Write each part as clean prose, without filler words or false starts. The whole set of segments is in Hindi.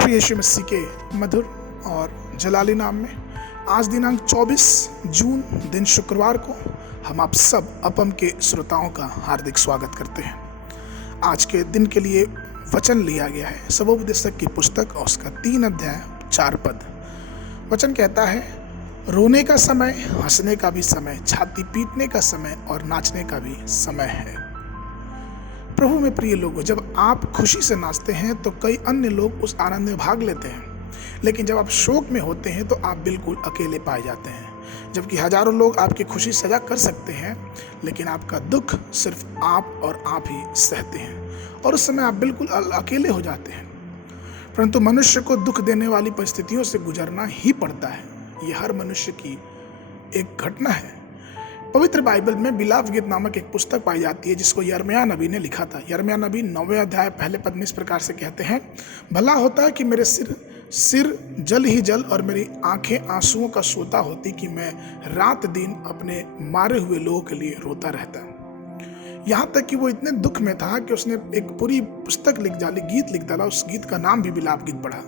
प्रभु यीशु मसीह के मधुर और जलाली नाम में आज दिनांक 24 जून दिन शुक्रवार को हम आप सब अपम के श्रोताओं का हार्दिक स्वागत करते हैं। आज के दिन के लिए वचन लिया गया है सबोपदेशक की पुस्तक और उसका 3 अध्याय 4 पद। वचन कहता है, रोने का समय, हंसने का भी समय, छाती पीटने का समय और नाचने का भी समय है। प्रभु में प्रिय लोगों, जब आप खुशी से नाचते हैं तो कई अन्य लोग उस आनंद में भाग लेते हैं, लेकिन जब आप शोक में होते हैं तो आप बिल्कुल अकेले पाए जाते हैं। जबकि हजारों लोग आपकी खुशी सजा कर सकते हैं, लेकिन आपका दुख सिर्फ आप और आप ही सहते हैं और उस समय आप बिल्कुल अकेले हो जाते हैं। परंतु मनुष्य को दुख देने वाली परिस्थितियों से गुजरना ही पड़ता है। ये हर मनुष्य की एक घटना है। पवित्र बाइबल में बिलाप गीत नामक एक पुस्तक पाई जाती है जिसको यिर्मयाह नबी ने लिखा था। यिर्मयाह नबी 9वें अध्याय पहले पद में इस प्रकार से कहते हैं, भला होता है कि मेरे सिर जल ही जल और मेरी आंखें आंसुओं का सोता होती कि मैं रात दिन अपने मारे हुए लोगों के लिए रोता रहता। यहाँ तक कि वो इतने दुख में था कि उसने एक पूरी पुस्तक लिख डाली, गीत लिख डाला। उस गीत का नाम भी बिलाप गीत पड़ा।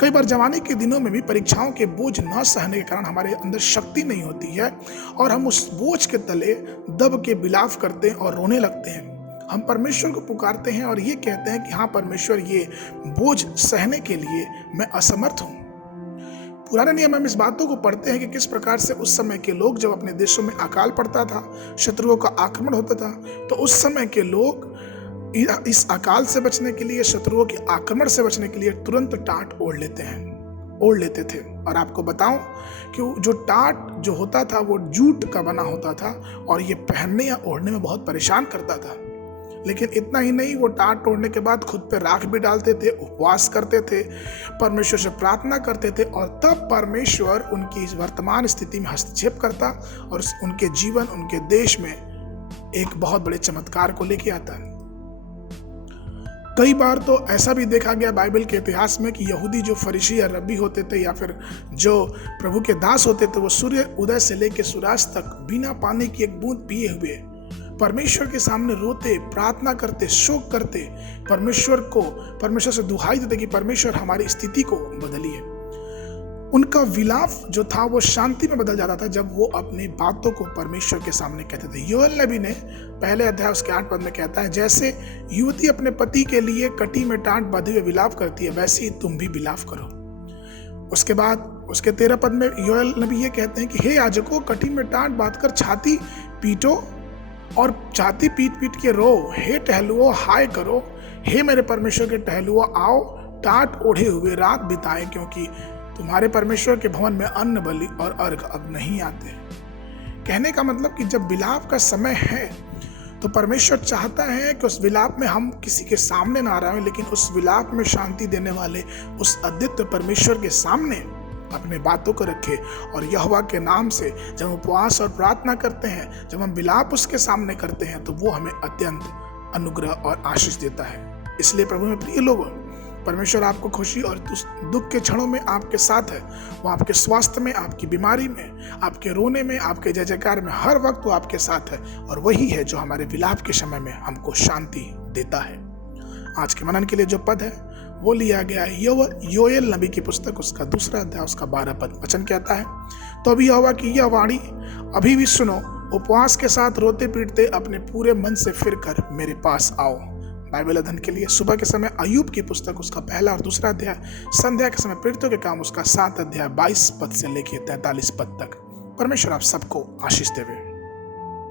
कई बार जवानी के दिनों में भी परीक्षाओं के बोझ न सहने के कारण हमारे अंदर शक्ति नहीं होती है और हम उस बोझ के तले दब के बिलाप करते हैं और रोने लगते हैं। हम परमेश्वर को पुकारते हैं और ये कहते हैं कि हाँ परमेश्वर, ये बोझ सहने के लिए मैं असमर्थ हूँ। पुराने नियम में हम इस बातों को पढ़ते हैं कि किस प्रकार से उस समय के लोग, जब अपने देशों में अकाल पड़ता था, शत्रुओं का आक्रमण होता था, तो उस समय के लोग इस अकाल से बचने के लिए, शत्रुओं के आक्रमण से बचने के लिए तुरंत टाट ओढ़ लेते थे। और आपको बताऊं कि जो टाट जो होता था वो जूट का बना होता था और ये पहनने या ओढ़ने में बहुत परेशान करता था। लेकिन इतना ही नहीं, वो टाट ओढ़ने के बाद खुद पे राख भी डालते थे, उपवास करते थे, परमेश्वर से प्रार्थना करते थे और तब परमेश्वर उनकी इस वर्तमान स्थिति में हस्तक्षेप करता और उनके जीवन, उनके देश में एक बहुत बड़े चमत्कार को लेके आता। कई बार तो ऐसा भी देखा गया बाइबल के इतिहास में कि यहूदी जो फरीसी या रब्बी होते थे या फिर जो प्रभु के दास होते थे, वो सूर्य उदय से लेकर सूर्यास्त तक बिना पानी की एक बूंद पिए हुए परमेश्वर के सामने रोते, प्रार्थना करते, शोक करते, परमेश्वर से दुहाई देते कि परमेश्वर हमारी स्थिति को बदलिए। उनका विलाप जो था वो शांति में बदल जाता था जब वो अपनी बातों को परमेश्वर के सामने कहते थे। योएल नबी ने पहले अध्याय उसके 8 पद में कहता है, जैसे युवती अपने पति के लिए कटी में टाट बांधे हुए विलाप करती है, वैसे ही तुम भी विलाप करो। उसके बाद उसके 13 पद में योएल नबी ये कहते हैं कि हे याजकों, कटी में टाट बांधकर छाती पीटो और छाती पीट पीट के रो। हे टहलुओ, हाय करो। हे मेरे परमेश्वर के टहलुओ, आओ टाट ओढ़े हुए रात बिताए, क्योंकि तुम्हारे परमेश्वर के भवन में अन्न बलि और अर्घ अब नहीं आते। कहने का मतलब कि जब विलाप का समय है तो परमेश्वर चाहता है कि उस विलाप में हम किसी के सामने ना रहें, लेकिन उस विलाप में शांति देने वाले उस अद्वितीय परमेश्वर के सामने अपने बातों को रखे और यहोवा के नाम से जब उपवास और प्रार्थना करते हैं, जब हम विलाप उसके सामने करते हैं, तो वो हमें अत्यंत अनुग्रह और आशीष देता है। इसलिए प्रभु में प्रिय लोगों, परमेश्वर आपको खुशी और दुख के क्षणों में आपके साथ है। वो आपके स्वास्थ्य में, आपकी बीमारी में, आपके रोने में, आपके जय जयकार में, हर वक्त वो आपके साथ है और वही है जो हमारे विलाप के समय में हमको शांति देता है। आज के मनन के लिए जो पद है वो लिया गया है योएल नबी की पुस्तक, उसका 2 अध्याय उसका 12 पद। वचन कहता है, तो अभी यहोवा की यह वाणी अभी भी सुनो, उपवास के साथ रोते पीटते अपने पूरे मन से फिरकर मेरे पास आओ। बाइबल अध्ययन के लिए सुबह के समय अय्यूब की पुस्तक, उसका 1 और 2 अध्याय, संध्या के समय पीड़ितों के काम, उसका 7 अध्याय 22 पद से लेकर 43 पद तक। परमेश्वर आप सबको आशीष देवे।